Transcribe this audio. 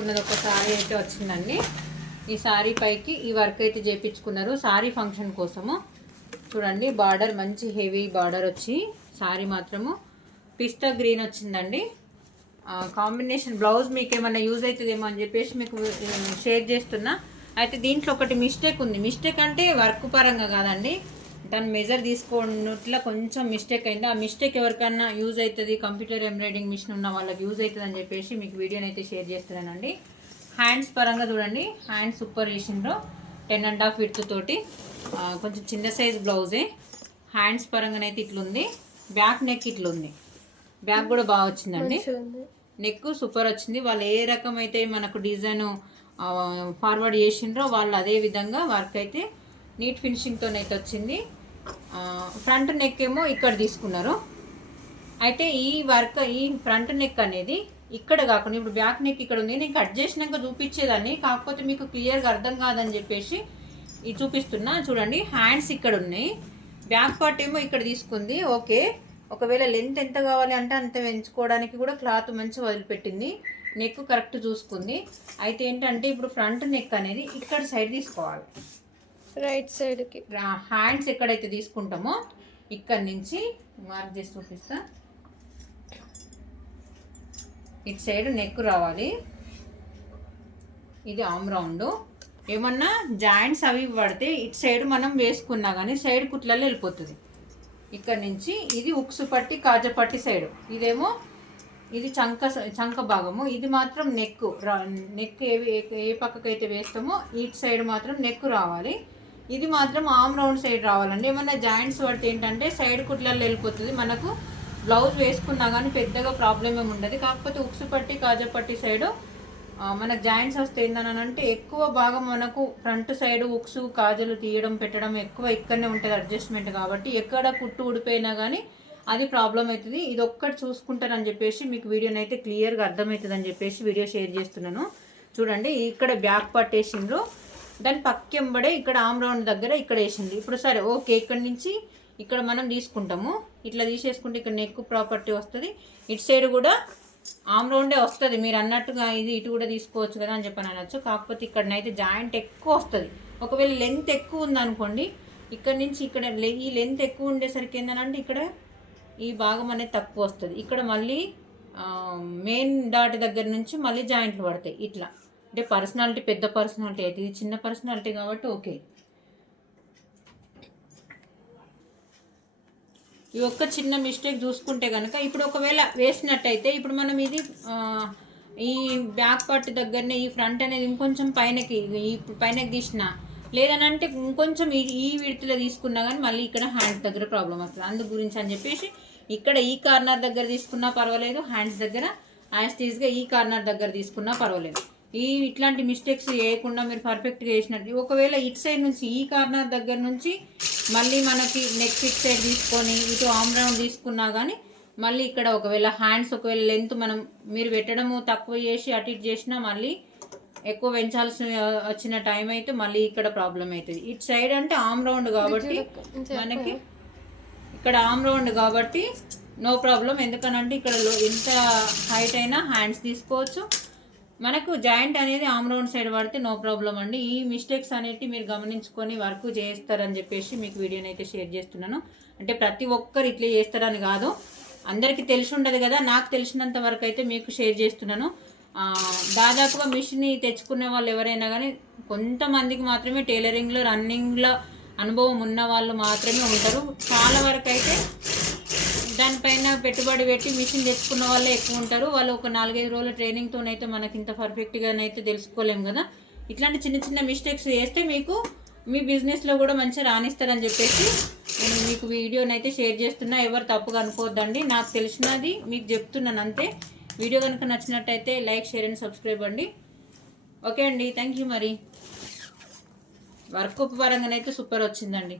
చేపించుకున్నది ఒక సారీ అయితే వచ్చిందండి. ఈ సారీ పైకి ఈ వర్క్ అయితే చేపించుకున్నారు. సారీ ఫంక్షన్ కోసము. చూడండి బార్డర్ మంచి హెవీ బార్డర్ వచ్చి సారీ మాత్రము. పిస్తా గ్రీన్ వచ్చిందండి. కాంబినేషన్ బ్లౌజ్ మీకు ఏమైనా యూజ్ అవుతుందేమో అని చెప్పేసి మీకు షేర్ చేస్తున్నా. అయితే దీంట్లో ఒకటి మిస్టేక్ ఉంది. మిస్టేక్ అంటే వర్క్ పరంగా కాదండి. దాని మెజర్ తీసుకోవట్ల కొంచెం మిస్టేక్ అయింది. ఆ మిస్టేక్ ఎవరికైనా యూజ్ అవుతుంది కంప్యూటర్ ఎంబ్రాయిడింగ్ మిషన్ ఉన్న వాళ్ళకి యూజ్ అవుతుంది అని చెప్పేసి మీకు వీడియోని అయితే షేర్ చేస్తున్నానండి. హ్యాండ్స్ పరంగా చూడండి. హ్యాండ్స్ సూపర్ వేసిండ్రు టెన్ అండ్ హాఫ్ విడ్త్ తోటి కొంచెం చిన్న సైజ్ బ్లౌజే హ్యాండ్స్ పరంగానైతే ఇట్లుంది. బ్యాక్ నెక్ ఇట్లుంది. బ్యాక్ కూడా బాగా వచ్చిందండి. నెక్ సూపర్ వచ్చింది. వాళ్ళు ఏ రకం అయితే మనకు డిజైన్ ఫార్వర్డ్ చేసిండ్రో వాళ్ళు అదే విధంగా వర్క్ అయితే నీట్ ఫినిషింగ్తో అయితే వచ్చింది. ఫ్రంట్ నెక్ ఏమో ఇక్కడ తీసుకున్నారు. అయితే ఈ వర్క్ ఈ ఫ్రంట్ నెక్ అనేది ఇక్కడ కాకుండా ఇప్పుడు బ్యాక్ నెక్ ఇక్కడ ఉంది. నేను కట్ చేసినాక చూపించేదాన్ని. కాకపోతే మీకు క్లియర్గా అర్థం కాదని చెప్పేసి ఇది చూపిస్తున్నా. చూడండి హ్యాండ్స్ ఇక్కడ ఉన్నాయి. బ్యాక్ పార్ట్ ఏమో ఇక్కడ తీసుకుంది. ఓకే. ఒకవేళ లెంత్ ఎంత కావాలి అంటే అంత పెంచుకోవడానికి కూడా క్లాత్ మంచి వదిలిపెట్టింది. నెక్ కరెక్ట్ చూసుకుంది. అయితే ఏంటంటే ఇప్పుడు ఫ్రంట్ నెక్ అనేది ఇక్కడ సైడ్ తీసుకోవాలి. రైట్ సైడ్కి హ్యాండ్స్ ఎక్కడైతే తీసుకుంటామో ఇక్కడ నుంచి మార్క్ చేసి చూపిస్తా. ఇటు సైడ్ నెక్ రావాలి. ఇది ఆమ్ రౌండ్ ఏమన్నా జాయింట్స్ అవి పడితే ఇటు సైడ్ మనం వేసుకున్నా కానీ సైడ్ కుట్లలో వెళ్ళిపోతుంది. ఇక్కడ నుంచి ఇది ఉక్సు పట్టి కాజపట్టి సైడ్ ఇదేమో ఇది చంక చంక భాగము. ఇది మాత్రం నెక్ నెక్ ఏ ఏ పక్కకైతే వేస్తామో ఇటు సైడ్ మాత్రం నెక్ రావాలి. ఇది మాత్రం ఆమ్ రౌండ్ సైడ్ రావాలండి. ఏమన్నా జాయింట్స్ పడితే ఏంటంటే సైడ్ కుట్లలో వెళ్ళిపోతుంది. మనకు బ్లౌజ్ వేసుకున్నా కానీ పెద్దగా ప్రాబ్లం ఏమి ఉండదు. కాకపోతే ఉక్సు పట్టి కాజపట్టి సైడు మనకు జాయింట్స్ వస్తే ఏందని అంటే ఎక్కువ భాగం మనకు ఫ్రంట్ సైడ్ ఉక్స్ కాజలు తీయడం పెట్టడం ఎక్కువ ఇక్కడనే ఉంటుంది అడ్జస్ట్మెంట్ కాబట్టి ఎక్కడ కుట్టు ఊడిపోయినా కానీ అది ప్రాబ్లం అవుతుంది. ఇది ఒక్కటి చూసుకుంటారని చెప్పేసి మీకు వీడియోని అయితే క్లియర్గా అర్థమవుతుంది అని చెప్పేసి వీడియో షేర్ చేస్తున్నాను. చూడండి ఇక్కడ బ్యాక్ పట్టేసిండ్రు దాని పక్కెంబడే ఇక్కడ ఆమ్ రౌండ్ దగ్గర ఇక్కడ వేసింది. ఇప్పుడు సరే ఓకే ఇక్కడ నుంచి ఇక్కడ మనం తీసుకుంటాము. ఇట్లా తీసేసుకుంటే ఇక్కడ నెక్ ప్రాపర్టీ వస్తుంది. ఇటు సైడ్ కూడా ఆమ్ రౌండే వస్తుంది. మీరు అన్నట్టుగా ఇది ఇటు కూడా తీసుకోవచ్చు కదా అని చెప్పని అనొచ్చు. కాకపోతే ఇక్కడనైతే జాయింట్ ఎక్కువ వస్తుంది. ఒకవేళ లెంత్ ఎక్కువ ఉందనుకోండి ఇక్కడ నుంచి ఇక్కడ లె- ఈ లెంత్ ఎక్కువ ఉండేసరికి ఏంటంటే ఇక్కడ ఈ భాగం అనేది తక్కువ వస్తుంది. ఇక్కడ మళ్ళీ మెయిన్ డాట్ దగ్గర నుంచి మళ్ళీ జాయింట్లు పడతాయి. ఇట్లా. అంటే పర్సనాలిటీ పెద్ద పర్సనాలిటీ అయితే ఇది చిన్న పర్సనాలిటీ కాబట్టి ఓకే ఈ ఒక్క చిన్న మిస్టేక్ చూసుకుంటే కనుక ఇప్పుడు ఒకవేళ వేసినట్టయితే ఇప్పుడు మనం ఇది ఈ బ్యాక్ పార్ట్ దగ్గరనే ఈ ఫ్రంట్ అనేది ఇంకొంచెం పైనకి ఇప్పుడు పైనకి తీసిన లేదనంటే ఇంకొంచెం ఈ ఈ విడతలో తీసుకున్నా కానీ మళ్ళీ ఇక్కడ హ్యాండ్స్ దగ్గర ప్రాబ్లం వస్తుంది అందు గురించి అని చెప్పేసి ఇక్కడ ఈ కార్నర్ దగ్గర తీసుకున్నా పర్వాలేదు హ్యాండ్స్ దగ్గర యాస్టీస్గా ఈ కార్నర్ దగ్గర తీసుకున్నా పర్వాలేదు. ఈ ఇట్లాంటి మిస్టేక్స్ చేయకుండా మీరు పర్ఫెక్ట్గా చేసినట్టు. ఒకవేళ ఇటు సైడ్ నుంచి ఈ కార్నర్ దగ్గర నుంచి మళ్ళీ మనకి నెక్ ఇటు సైడ్ తీసుకొని ఇటు ఆమ్ రౌండ్ తీసుకున్నా కానీ మళ్ళీ ఇక్కడ ఒకవేళ హ్యాండ్స్ ఒకవేళ లెంత్ మనం మీరు పెట్టడము తక్కువ చేసి అటు ఇటు చేసినా మళ్ళీ ఎక్కువ పెంచాల్సిన వచ్చిన టైం అయితే మళ్ళీ ఇక్కడ ప్రాబ్లం అవుతుంది. ఇటు సైడ్ అంటే ఆమ్ రౌండ్ కాబట్టి మనకి ఇక్కడ ఆమ్ రౌండ్ కాబట్టి నో ప్రాబ్లం ఎందుకనంటే ఇక్కడ లో- ఎంత హైట్ అయినా హ్యాండ్స్ తీసుకోవచ్చు. మనకు జాయింట్ అనేది ఆమ్ రౌండ్ సైడ్ పడితే నో ప్రాబ్లం అండి. ఈ మిస్టేక్స్ అనేవి మీరు గమనించుకొని వర్క్ చేస్తారని చెప్పేసి మీకు వీడియోని అయితే షేర్ చేస్తున్నాను. అంటే ప్రతి ఒక్కరు ఇట్లా చేస్తారని కాదు. అందరికీ తెలిసి ఉండదు కదా. నాకు తెలిసినంత వరకు అయితే మీకు షేర్ చేస్తున్నాను. దాదాపుగా మిషన్ తెచ్చుకునే వాళ్ళు ఎవరైనా కానీ కొంతమందికి మాత్రమే టైలరింగ్లో రన్నింగ్లో అనుభవం ఉన్న వాళ్ళు మాత్రమే ఉంటారు. చాలా వరకు అయితే దానిపైన పెట్టుబడి పెట్టి మిషన్ తెచ్చుకున్న వాళ్ళే ఎక్కువ ఉంటారు. వాళ్ళు ఒక నాలుగైదు రోజుల ట్రైనింగ్తోనైతే మనకి ఇంత పర్ఫెక్ట్గానైతే తెలుసుకోలేము కదా. ఇట్లాంటి చిన్న చిన్న మిస్టేక్స్ చేస్తే మీకు మీ బిజినెస్లో కూడా మంచిగా రాణిస్తారని చెప్పేసి నేను మీకు వీడియోని అయితే షేర్ చేస్తున్నా. ఎవరు తప్పుగా అనుకోవద్దండి. నాకు తెలిసినది మీకు చెప్తున్నాను అంతే. వీడియో కనుక నచ్చినట్టయితే లైక్ షేర్ అండ్ సబ్స్క్రైబ్ అండి. ఓకే అండి. థ్యాంక్ యూ మరి. వర్క్ పరంగానైతే సూపర్ వచ్చిందండి.